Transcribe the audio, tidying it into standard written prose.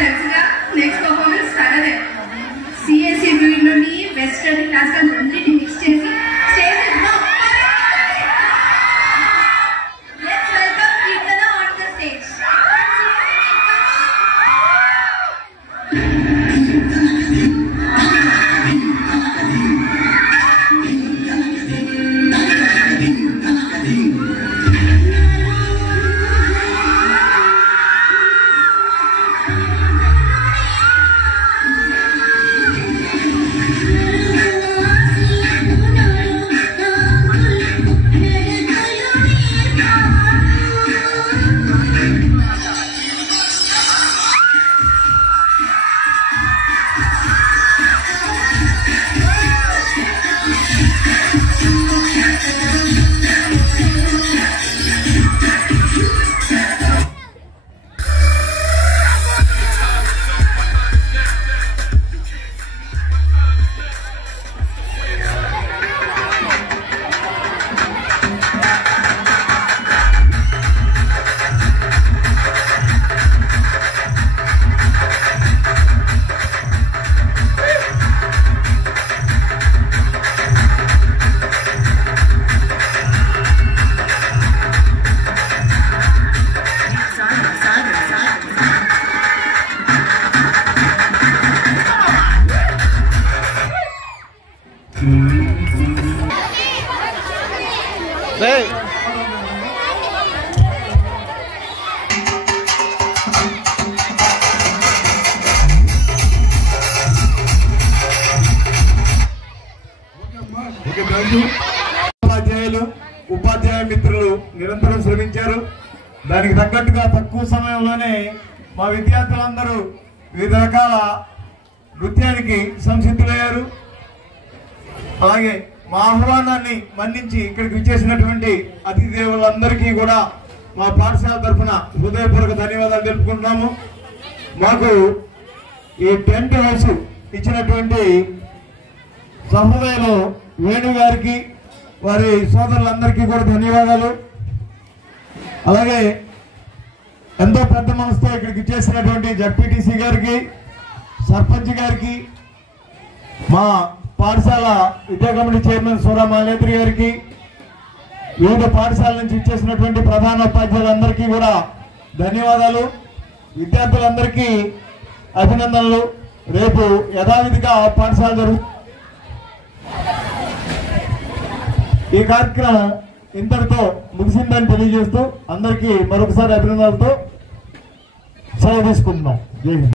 తెలుసుగా next performance తనదే. CSC నుండి వెస్టర్న్ క్లాసికల్ రెండింటిని మిక్స్ చేసి stage let's welcome Keerthana on the stage. ఉపాధ్యాయ మిత్రులు నిరంతరం శ్రమించారు. దానికి తగ్గట్టుగా తక్కువ సమయంలోనే మా విద్యార్థులందరూ వివిధ రకాల నృత్యానికి సంసిద్ధులయ్యారు. అలాగే మా ఆహ్వానాన్ని మన్నించి ఇక్కడికి విచ్చేసినటువంటి అతిథి దేవులందరికీ కూడా మా పాఠశాల తరఫున హృదయపూర్వక ధన్యవాదాలు తెలుపుకుంటున్నాము. మాకు ఈ టెంట్ హౌస్ ఇచ్చినటువంటి సహృదయలో వేణు గారికి వారి సోదరులందరికీ కూడా ధన్యవాదాలు. అలాగే ఎంతో పెద్ద మనసుతో ఇక్కడికి చేసినటువంటి జడ్పీటీసీ గారికి, సర్పంచ్ గారికి, మా పాఠశాల విద్యా కమిటీ చైర్మన్ సూరా మాలేత్రి గారికి, వివిధ పాఠశాల నుంచి ఇచ్చేసినటువంటి ప్రధానోపాధ్యాయులందరికీ కూడా ధన్యవాదాలు. విద్యార్థులందరికీ అభినందనలు. రేపు యథావిధిగా పాఠశాల జరుగుతుంది. ఈ కార్యక్రమం ఇంతటితో ముగిసిందని తెలియజేస్తూ అందరికీ మరొకసారి అభినందనలతో సెలవు తీసుకుంటున్నాం. జై హింద్.